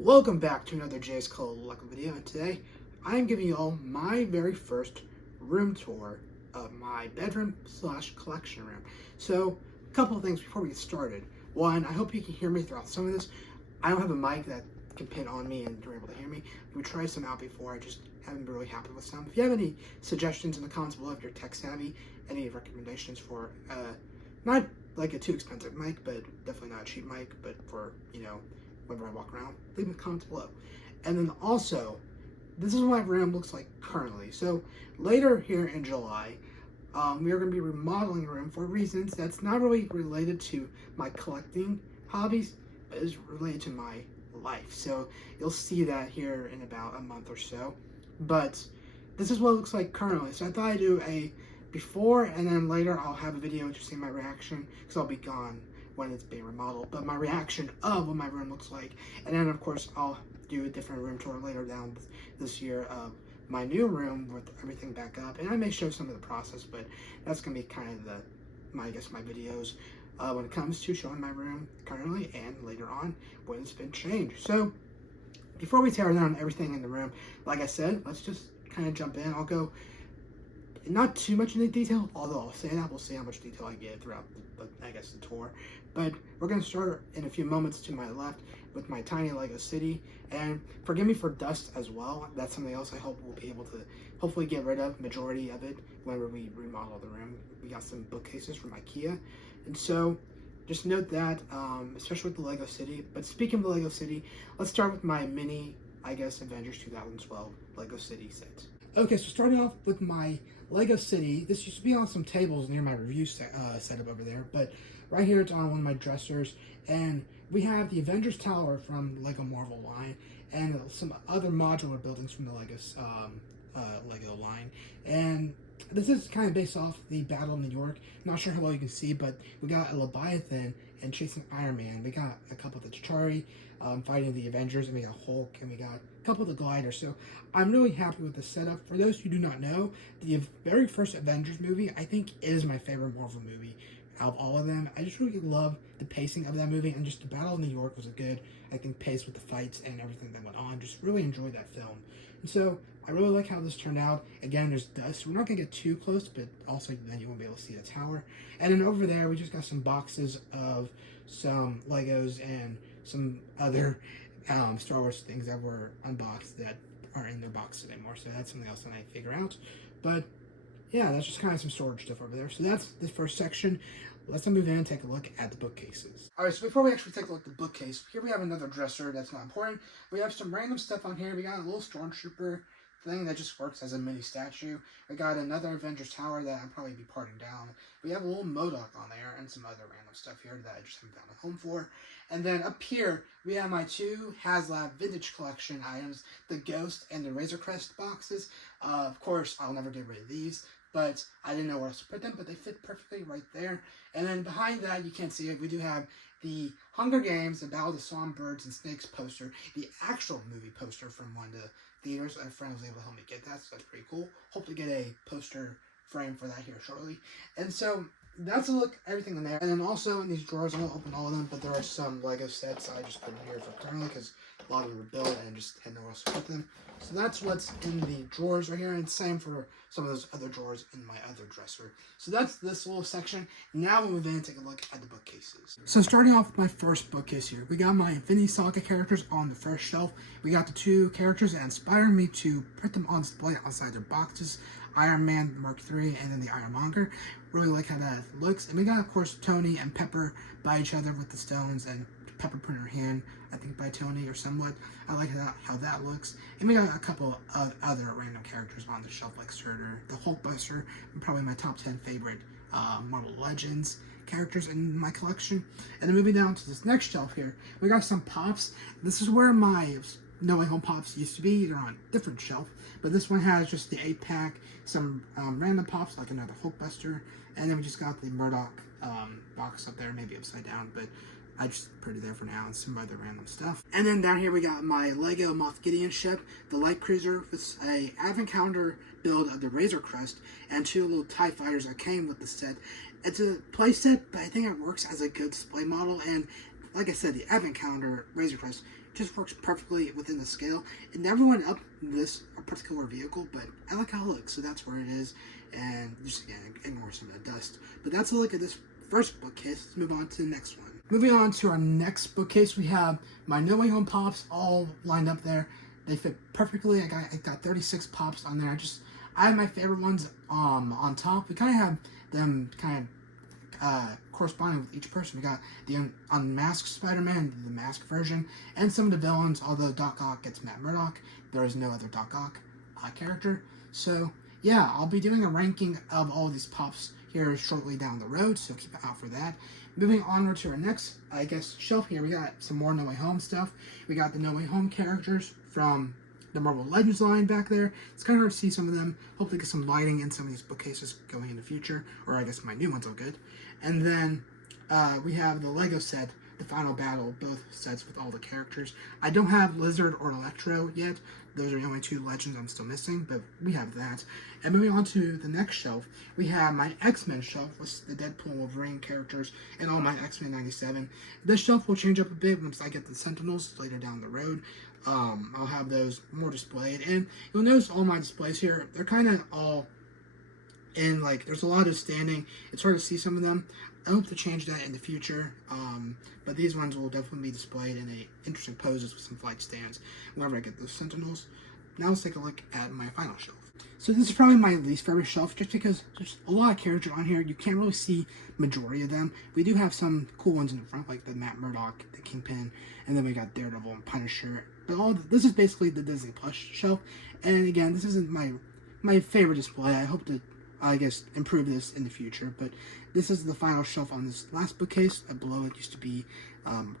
Welcome back to another JS Cole Lucky video, and today I am giving you all my very first room tour of my bedroom slash collection room. So, a couple of things before we get started. One, I hope you can hear me throughout some of this. I don't have a mic that can pin on me and you're able to hear me. We tried some out before, I just haven't been really happy with some. If you have any suggestions in the comments below, if you're tech savvy, any recommendations for not like a too expensive mic, but definitely not a cheap mic, but for, whenever I walk around, leave in the comments below. And then also, this is what my room looks like currently. So later here in July, we are going to be remodeling the room for reasons that's not really related to my collecting hobbies, but is related to my life. So you'll see that here in about a month or so. But this is what it looks like currently. So I thought I'd do a before, and then later I'll have a video to see my reaction, because I'll be gone when it's being remodeled, but my reaction of what my room looks like. And then of course I'll do a different room tour later down this year of my new room with everything back up, and I may show some of the process, but that's gonna be kind of my videos when it comes to showing my room currently and later on when it's been changed. So before we tear down everything in the room, like I said, let's just kind of jump in. I'll go not too much into detail, although I'll say that we'll see how much detail I get throughout the tour. But we're going to start in a few moments to my left with my tiny Lego city, and forgive me for dust as well. That's something else I hope we'll be able to hopefully get rid of, majority of it, whenever we remodel the room. We got some bookcases from IKEA, and so just note that, especially with the Lego city. But speaking of the Lego city, let's start with my mini, Avengers 2012 Lego city set. Okay, so starting off with my Lego City, this used to be on some tables near my review setup over there, but right here it's on one of my dressers, and we have the Avengers Tower from Lego Marvel line, and some other modular buildings from the Lego line, and this is kind of based off the Battle of New York. Not sure how well you can see, but we got a Leviathan and chasing Iron Man. We got a couple of the T'Chari fighting the Avengers, and we got Hulk, and we got a couple of the gliders. So I'm really happy with the setup. For those who do not know, the very first Avengers movie, I think, is my favorite Marvel movie out of all of them. I just really love the pacing of that movie, and just the Battle of New York was a good, I think, pace with the fights and everything that went on. Just really enjoyed that film. And so I really like how this turned out. Again, there's dust. We're not going to get too close, but also then you won't be able to see the tower. And then over there, we just got some boxes of some Legos and some other Star Wars things that were unboxed that aren't in their boxes anymore. So that's something else that I figure out. But yeah, that's just kind of some storage stuff over there. So that's the first section. Let's move in and take a look at the bookcases. All right, so before we actually take a look at the bookcase, here we have another dresser that's not important. We have some random stuff on here. We got a little stormtrooper thing that just works as a mini statue. We got another Avengers Tower that I'll probably be parting down. We have a little MODOK on there and some other random stuff here that I just haven't found a home for. And then up here, we have my two HasLab Vintage Collection items, the Ghost and the Razor Crest boxes. Of course, I'll never get rid of these, but I didn't know where else to put them, but they fit perfectly right there. And then behind that, you can't see it, we do have the Hunger Games, the Battle of the Songbirds and Snakes poster, the actual movie poster from one of the theaters. A friend was able to help me get that, so that's pretty cool. Hope to get a poster frame for that here shortly. And so that's a look at everything in there. And then also in these drawers, I won't open all of them, but there are some Lego sets I just put in here for currently because a lot of them were built and just had nowhere else to put them. So that's what's in the drawers right here, and same for some of those other drawers in my other dresser. So that's this little section. Now we'll move in and take a look at the bookcases. So starting off with my first bookcase here, we got my Infinity Saga characters on the first shelf. We got the two characters that inspired me to put them on display outside their boxes. Iron Man Mark III and then the Ironmonger. Really like how that looks. And we got, of course, Tony and Pepper by each other with the stones, and Pepper put her hand, I think, by Tony or somewhat. I like how that looks. And we got a couple of other random characters on the shelf, like Surtur, the Hulkbuster, and probably my top 10 favorite Marvel Legends characters in my collection. And then moving down to this next shelf here, we got some Pops. This is where my No Way Home Pops used to be. They're on a different shelf, but this one has just the 8-pack, some random Pops, like another Hulkbuster, and then we just got the MODOK box up there, maybe upside down, but I just put it there for now, and some other random stuff. And then down here we got my Lego Moff Gideon ship, the light cruiser with a advent calendar build of the Razor Crest, and two little TIE fighters that came with the set. It's a play set, but I think it works as a good display model, and like I said, the advent calendar Razor Crest just works perfectly within the scale. It never went up this particular vehicle, but I like how it looks, so that's where it is. And just again, ignore some of the dust. But that's a look at this first bookcase. Let's move on to the next one. Moving on to our next bookcase, we have my No Way Home pops all lined up there. They fit perfectly. I got 36 pops on there. I have my favorite ones on top. We kind of have them kind of corresponding with each person. We got the unmasked Spider-Man, the masked version, and some of the villains. Although Doc Ock gets Matt Murdock, there is no other Doc Ock character. So yeah, I'll be doing a ranking of all these pops here shortly down the road, so keep an eye out for that. Moving onward to our next, I guess, shelf here, we got some more No Way Home stuff. We got the No Way Home characters from the Marvel Legends line back there. It's kind of hard to see some of them. Hopefully get some lighting in some of these bookcases going in the future, or I guess my new ones are good. And then we have the Lego set, the Final Battle, both sets with all the characters. I don't have Lizard or Electro yet. Those are the only two Legends I'm still missing, but we have that. And moving on to the next shelf, we have my X-Men shelf with the Deadpool, Wolverine characters, and all my X-Men 97. This shelf will change up a bit once I get the Sentinels later down the road. I'll have those more displayed, and you'll notice all my displays here, they're kind of all in, like, there's a lot of standing. It's hard to see some of them. I hope to change that in the future, but these ones will definitely be displayed in interesting poses with some flight stands whenever I get those Sentinels. Now let's take a look at my final shelf. So this is probably my least favorite shelf, just because there's a lot of characters on here. You can't really see majority of them. We do have some cool ones in the front, like the Matt Murdock, the Kingpin, and then we got Daredevil and Punisher. But this is basically the Disney Plus shelf, and again, this isn't my favorite display. I hope to, I guess, improve this in the future, but this is the final shelf on this last bookcase. Below it used to be,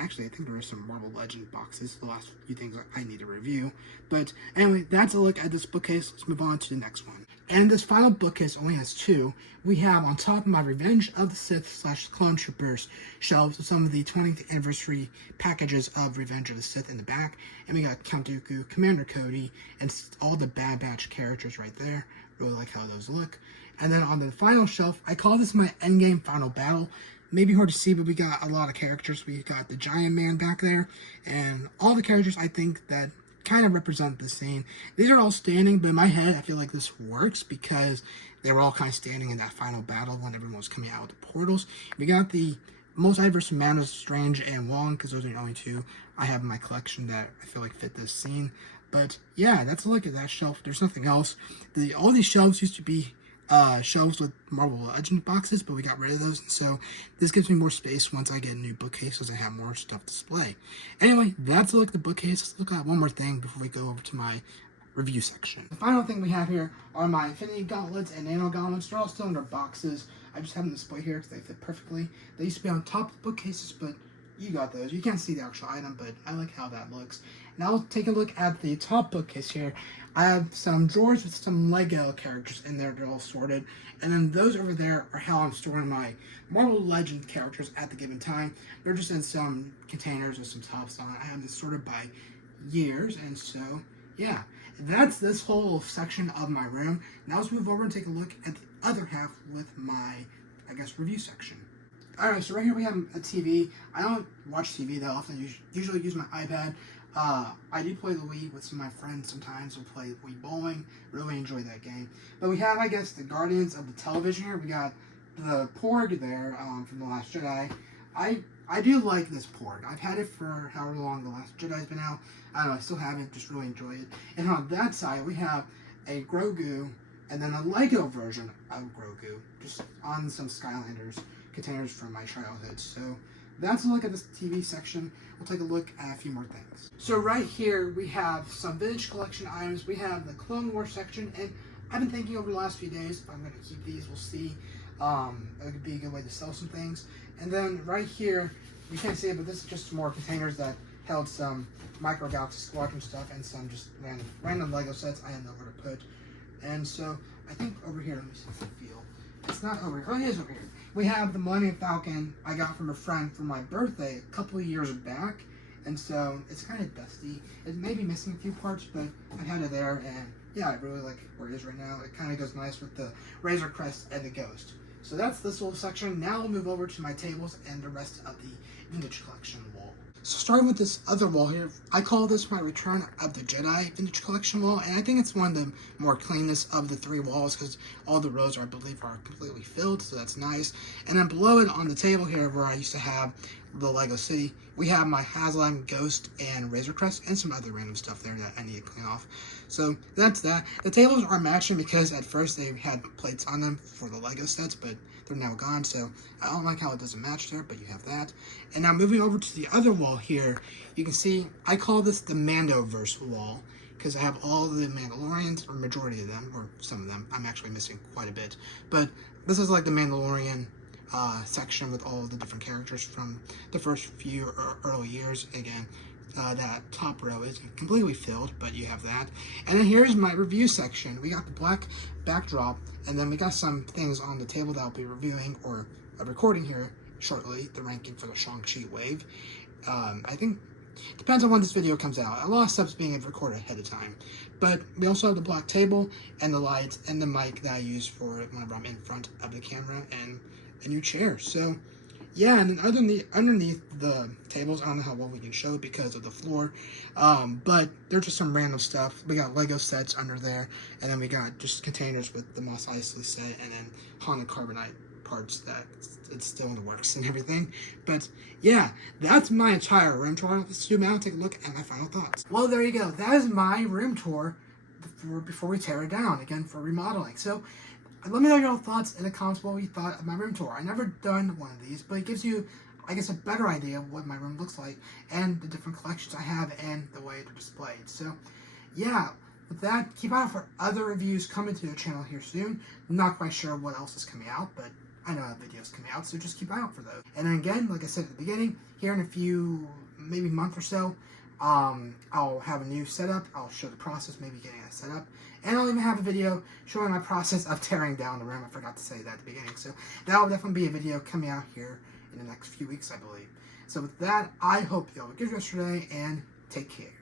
actually, I think there were some Marvel Legend boxes, the last few things I need to review. But anyway, that's a look at this bookcase. Let's move on to the next one. And this final bookcase only has two. We have on top of my Revenge of the Sith / Clone Troopers shelves with some of the 20th anniversary packages of Revenge of the Sith in the back. And we got Count Dooku, Commander Cody, and all the Bad Batch characters right there. Really like how those look. And then on the final shelf, I call this my Endgame Final Battle. Maybe hard to see, but we got a lot of characters. We got the Giant Man back there, and all the characters I think that kind of represent the scene. These are all standing, but in my head, I feel like this works because they were all kind of standing in that final battle when everyone was coming out with the portals. We got the Multiverse of Madness, Strange and Wong, because those are the only two I have in my collection that I feel like fit this scene. But yeah, that's a look at that shelf. There's nothing else. All these shelves used to be shelves with Marvel Legend boxes, but we got rid of those, and so this gives me more space once I get new bookcases and have more stuff to display. Anyway, that's a look at the bookcase. Let's look at one more thing before we go over to my review section. The final thing we have here are my Infinity Gauntlets and Nano Gauntlets. They're all still in their boxes. I just have them displayed here because they fit perfectly. They used to be on top of the bookcases, but you got those. You can't see the actual item, but I like how that looks. Now let's take a look at the top bookcase here. I have some drawers with some Lego characters in there. They're all sorted. And then those over there are how I'm storing my Marvel Legends characters at the given time. They're just in some containers with some tops on it. I have this sorted by years, and so, yeah. That's this whole section of my room. Now let's move over and take a look at the other half with my, I guess, review section. Alright, so right here we have a TV. I don't watch TV that often. I usually use my iPad. I do play the Wii with some of my friends sometimes. We'll play Wii bowling. Really enjoy that game. But we have, I guess, the Guardians of the television here. We got the Porg there from The Last Jedi. I do like this Porg. I've had it for however long The Last Jedi's been out. I don't know, I still haven't. Just really enjoy it. And on that side, we have a Grogu and then a Lego version of Grogu. Just on some Skylanders containers from my childhood. So that's a look at this TV section. We'll take a look at a few more things. So right here we have some vintage collection items. We have the Clone Wars section, and I've been thinking over the last few days if I'm going to keep these. We'll see. It could be a good way to sell some things. And then right here, you can't see it, but this is just more containers that held some Micro Galaxy Squadron stuff and some just random Lego sets I had nowhere to put. And so I think over here, let me see if I feel. It's not over here. Oh, it is over here. We have the Millennium Falcon I got from a friend for my birthday a couple of years back, and so it's kind of dusty. It may be missing a few parts, but I had it there, and yeah, I really like where it is right now. It kind of goes nice with the Razor Crest and the Ghost. So that's this little section. Now we'll move over to my tables and the rest of the vintage collection wall. So starting with this other wall here, I call this my Return of the Jedi Vintage Collection wall, and I think it's one of the more cleanest of the three walls because all the rows, I believe, are completely filled, so that's nice. And then below it on the table here where I used to have the Lego City, we have my Haslam Ghost and Razor Crest and some other random stuff there that I need to clean off. So that's that. The tables are matching because at first they had plates on them for the Lego sets, but they're now gone, so I don't like how it doesn't match there, but you have that. And now moving over to the other wall here, you can see I call this the Mandoverse wall because I have all the Mandalorians, or majority of them, or some of them. I'm actually missing quite a bit. But this is like the Mandalorian section with all of the different characters from the first few early years. Again, that top row is completely filled, but you have that. And then here's my review section. We got the black backdrop, and then we got some things on the table that I'll be reviewing or recording here shortly, the ranking for the Shang-Chi wave. I think depends on when this video comes out. A lot of stuff's being recorded ahead of time. But we also have the black table and the lights and the mic that I use for whenever I'm in front of the camera, and a new chair. So yeah, and then underneath the tables, I don't know how well we can show it because of the floor, but there's just some random stuff. We got Lego sets under there, and then we got just containers with the Mos Eisley set, and then Honda Carbonite parts that it's still in the works and everything. But yeah, that's my entire room tour. Let's zoom out and take a look at my final thoughts. Well, there you go. That is my room tour before we tear it down, again, for remodeling. So let me know your thoughts in the comments what you thought of my room tour. I've never done one of these, but it gives you, I guess, a better idea of what my room looks like and the different collections I have and the way they're displayed. So yeah, with that, keep out for other reviews coming to the channel here soon. I'm not quite sure what else is coming out, but I know videos coming out, so just keep out for those. And then again, like I said at the beginning, here in a few, maybe month or so, I'll have a new setup. I'll show the process, maybe getting it set up. And I'll even have a video showing my process of tearing down the room. I forgot to say that at the beginning. So that will definitely be a video coming out here in the next few weeks, I believe. So with that, I hope you all have a good rest of your day, and take care.